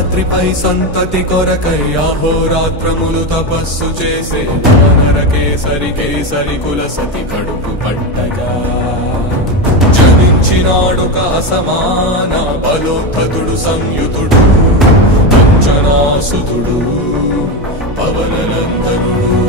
శేషాద్రిపై సంతతి కొరకై అహోరాత్రములు తపస్సు చేసే వానర కేసరి కేసరి కుల సతి కడుపు పట్టగా జనించినాడొక అసమాన బలోద్ధతుడు సంయుతుడు అంజనాసుతుడు పవననందనుడు